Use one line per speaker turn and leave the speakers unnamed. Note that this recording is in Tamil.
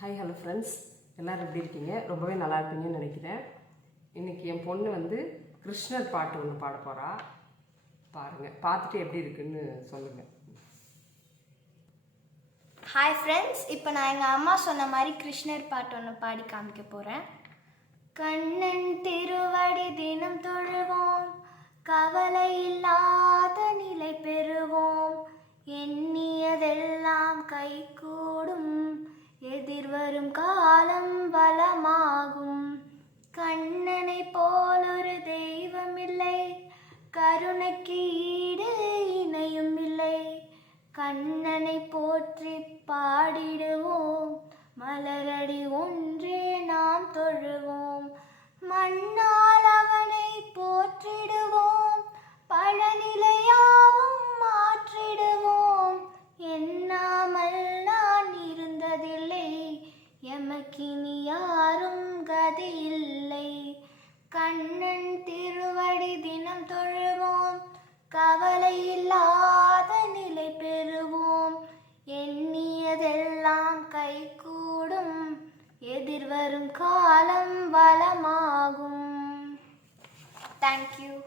ஹாய் ஹலோ ஃப்ரெண்ட்ஸ் எல்லோரும் எப்படி இருக்கீங்க? ரொம்பவே நல்லா இருப்பீங்கன்னு நினைக்கிறேன். இன்றைக்கி என் பொண்ணு வந்து கிருஷ்ணர் பாட்டு ஒன்று பாட போகிறா பாருங்கள் பார்த்துட்டு எப்படி இருக்குன்னு சொல்லுங்கள்
ஹாய் ஃப்ரெண்ட்ஸ் இப்போ நான் எங்கள் அம்மா சொன்ன மாதிரி கிருஷ்ணர் பாட்டு ஒன்று பாடி காமிக்க போகிறேன் கண்ணன் திருவடி தினம் தொழுவோம். கவலை இல்லாத நிலை பெறுவோம். எண்ணியதெல்லாம் கைகூடும். வரும் காலம் வளமாகும். கண்ணனை போல் ஒரு தெய்வம் இல்லை கருணைக்கு ஈடு இணையும் இல்லை. கண்ணனை போற்றி பாடிடுவோம். மலரடி ஒன்றே நாம் தொழுவோம். யாரும் இல்லை கண்ணன் திருவடி தினம் தொழுவோம். கவலை இல்லாத நிலை பெறுவோம். எண்ணியதெல்லாம் கைகூடும். எதிர்வரும் காலம் வளமாகும். தேங்க்யூ